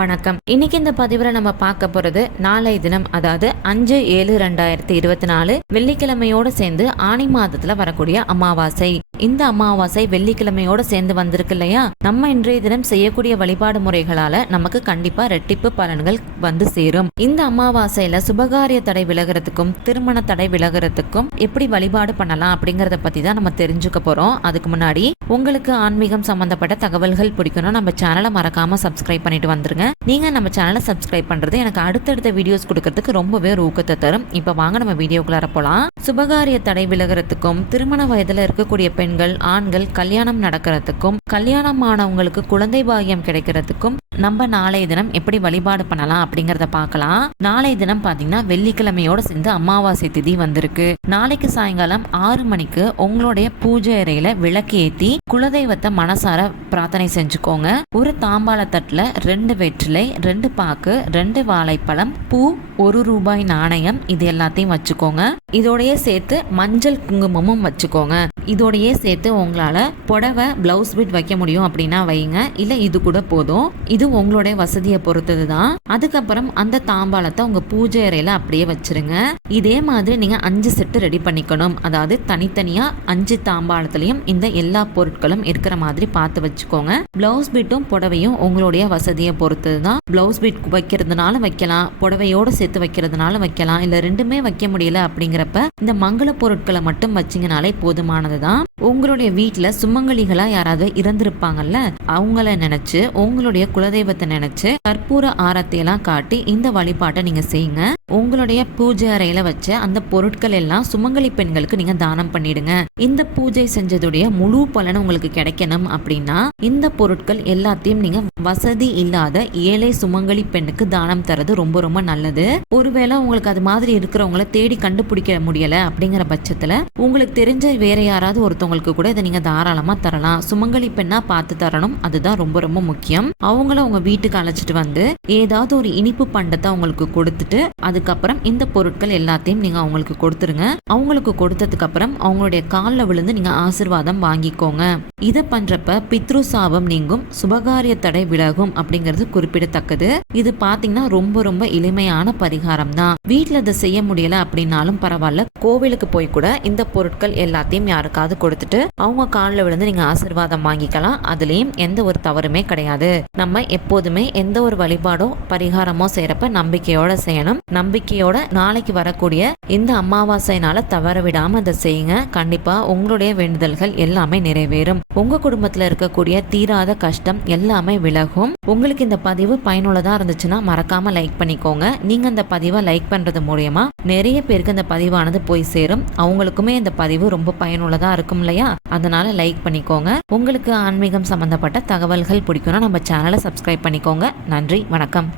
வணக்கம். இன்னைக்கு இந்த பதிவில் நம்ம பார்க்க போறது நாளை தினம், அதாவது 5/7/2024 வெள்ளிக்கிழமையோடு சேர்ந்து ஆனி மாதத்துல வரக்கூடிய அமாவாசை. இந்த அமாவாசை வெள்ளிக்கிழமையோட சேர்ந்து வந்திருக்கு இல்லையா? நம்ம இன்றைய தினம் செய்யக்கூடிய வழிபாடு முறைகளால நமக்கு கண்டிப்பா ரெட்டிப்பு பலன்கள் வந்து சேரும். இந்த அமாவாசையில சுபகாரிய தடை விலகிறதுக்கும் திருமண தடை விலகிறதுக்கும் எப்படி வழிபாடு பண்ணலாம் அப்படிங்கறத பத்தி தான் நம்ம தெரிஞ்சுக்க போறோம். அதுக்கு முன்னாடி உங்களுக்கு ஆன்மீகம் சம்பந்தப்பட்ட தகவல்கள் பிடிக்கணும், நம்ம சேனலை மறக்காம சப்ஸ்கிரைப் பண்ணிட்டு வந்துருங்க. நீங்க நம்ம சேனலை சப்ஸ்கிரைப் பண்றது எனக்கு அடுத்தடுத்த வீடியோஸ் கொடுக்கறதுக்கு ரொம்பவே ஒரு ஊக்கத்தை தரும். இப்ப வாங்க நம்ம வீடியோக்குள்ளார போலாம். சுபகாரிய தடை விலகிறதுக்கும் திருமண வயதுல இருக்கக்கூடிய பெண்கள் ஆண்கள் கல்யாணம் நடக்கிறதுக்கும் கல்யாணம் ஆனவங்களுக்கு குழந்தை பாக்கியம் கிடைக்கிறதுக்கும் நம்ம நாளைய தினம் எப்படி வழிபாடு பண்ணலாம் அப்படிங்கறத பார்க்கலாம். நாளைய தினம் பாத்தீங்கன்னா வெள்ளிக்கிழமையோட சேர்ந்து அமாவாசை திதி வந்திருக்கு. நாளைக்கு சாயங்காலம் 6 மணிக்கு உங்களுடைய பூஜை அறையில விளக்கு ஏத்தி குலதெய்வத்தை மனசார பிரார்த்தனை செஞ்சுக்கோங்க. ஒரு தாம்பாள தட்டுல 2 வெற்றிலை, 2 பாக்கு, 2 வாழைப்பழம், பூ, 1 ரூபாய் நாணயம் இது எல்லாத்தையும் வச்சுக்கோங்க. இதோடய சேர்த்து மஞ்சள் குங்குமமும் வச்சுக்கோங்க. இதோடய சேர்த்து உங்களால புடவை பிளவுஸ் பீட் வைக்க முடியும் அப்படின்னா வைங்க, இல்ல இது கூட போதும். இது உங்களுடைய வசதியை பொறுத்தது தான். அதுக்கப்புறம் அந்த தாம்பாளத்தை உங்க பூஜை அறையில அப்படியே வச்சிருங்க. இதே மாதிரி நீங்க 5 செட்டு ரெடி பண்ணிக்கணும். அதாவது தனித்தனியா 5 தாம்பாளத்திலையும் இந்த எல்லா பொருட்களும் இருக்கிற மாதிரி பார்த்து வச்சுக்கோங்க. பிளவுஸ் பீட்டும் புடவையும் உங்களுடைய வசதியை பொறுத்தது தான். பிளவுஸ் பீட் வைக்கிறதுனால வைக்கலாம், புடவையோட சேர்த்து வைக்கிறதுனால வைக்கலாம், இல்ல ரெண்டுமே வைக்க முடியல அப்படிங்கிறப்ப இந்த மங்கள பொருட்களை மட்டும் வச்சிங்கனாலே போதுமானதுதான். உங்களுடைய வீட்டுல சுமங்கலிகளா யாராவது இறந்திருப்பாங்கல்ல, அவங்கள நினைச்சு உங்களுடைய குலதெய்வத்தை நினைச்சு கற்பூர ஆரத்தி எல்லாம் காட்டி இந்த வழிபாட்டை நீங்க செய்யுங்க. உங்களுடைய பூஜை அறையில வச்ச அந்த பொருட்கள் எல்லாம் சுமங்கலி பெண்களுக்கு நீங்க தானம் பண்ணிடுங்க. இந்த பூஜை செஞ்சதுடைய முழு பலன் உங்களுக்கு கிடைக்கணும் அப்படின்னா இந்த பொருட்கள் எல்லாத்தையும் நீங்க வசதி இல்லாத ஏழை சுமங்கலி பெண்ணுக்கு தானம் தரது ரொம்ப ரொம்ப நல்லது. ஒருவேளை உங்களுக்கு அது மாதிரி இருக்கிறவங்கள தேடி கண்டுபிடிக்க முடியல அப்படிங்கிற பட்சத்துல உங்களுக்கு தெரிஞ்ச வேற யாராவது ஒருத்தவங்களுக்கு கூட இதை நீங்க தாராளமா தரலாம். சுமங்கலி பெண்ணா பார்த்து தரணும், அதுதான் ரொம்ப ரொம்ப முக்கியம். அவங்கள உங்க வீட்டுக்கு அழைச்சிட்டு வந்து ஏதாவது ஒரு இனிப்பு பண்டத்தை அவங்களுக்கு கொடுத்துட்டு அதுக்கப்புறம் இந்த பொருட்கள் எல்லாத்தையும் நீங்க அவங்களுக்கு கொடுத்துருங்க. அவங்களுக்கு கொடுத்ததுக்கு அப்புறம் அவங்களுடைய காலில் விழுந்து நீங்க ஆசீர்வாதம் வாங்கிக்கோங்க. இதை பண்றப்ப பித்ரு சாபம் நீங்கும், சுபகாரிய தடை விலகும் அப்படிங்கிறது குறிப்பிடத்தக்கது. இது பாத்தீங்கன்னா ரொம்ப ரொம்ப எளிமையான பரிகாரம் தான். வீட்டுல இதை செய்ய முடியல அப்படின்னாலும் பரவாயில்ல, கோவிலுக்கு போய் கூட இந்த பொருட்கள் எல்லாத்தையும் யாருக்காவது கொடுத்துட்டு அவங்க காலில் விழுந்து நீங்க ஆசீர்வாதம் வாங்கிக்கலாம். அதுலயும் எந்த ஒரு தவறுமே கிடையாது. நம்ம எப்போதுமே எந்த ஒரு வழிபாடோ பரிகாரமோ செய்யறப்ப நம்பிக்கையோட செய்யணும். நம்பிக்கையோட நாளைக்கு வரக்கூடிய இந்த அமாவாசைனால தவற விடாம அதை செய்யுங்க. கண்டிப்பா உங்களுடைய வேண்டுதல்கள் எல்லாமே நிறைவேறும். உங்க குடும்பத்துல இருக்கக்கூடிய தீராத கஷ்டம் எல்லாமே விலகும். உங்களுக்கு இந்த பதிவு பயனுள்ளதா இருந்துச்சுன்னா மறக்காம லைக் பண்ணிக்கோங்க. நீங்க இந்த பதிவை லைக் பண்றது மூலியமா நிறைய பேருக்கு இந்த பதிவானது போய் சேரும். அவங்களுக்குமே இந்த பதிவு ரொம்ப பயனுள்ளதா இருக்கும் இல்லையா? அதனால லைக் பண்ணிக்கோங்க. உங்களுக்கு ஆன்மீகம் சம்பந்தப்பட்ட தகவல்கள் பிடிக்கும்னா நம்ம சேனலை சப்ஸ்கிரைப் பண்ணிக்கோங்க. நன்றி, வணக்கம்.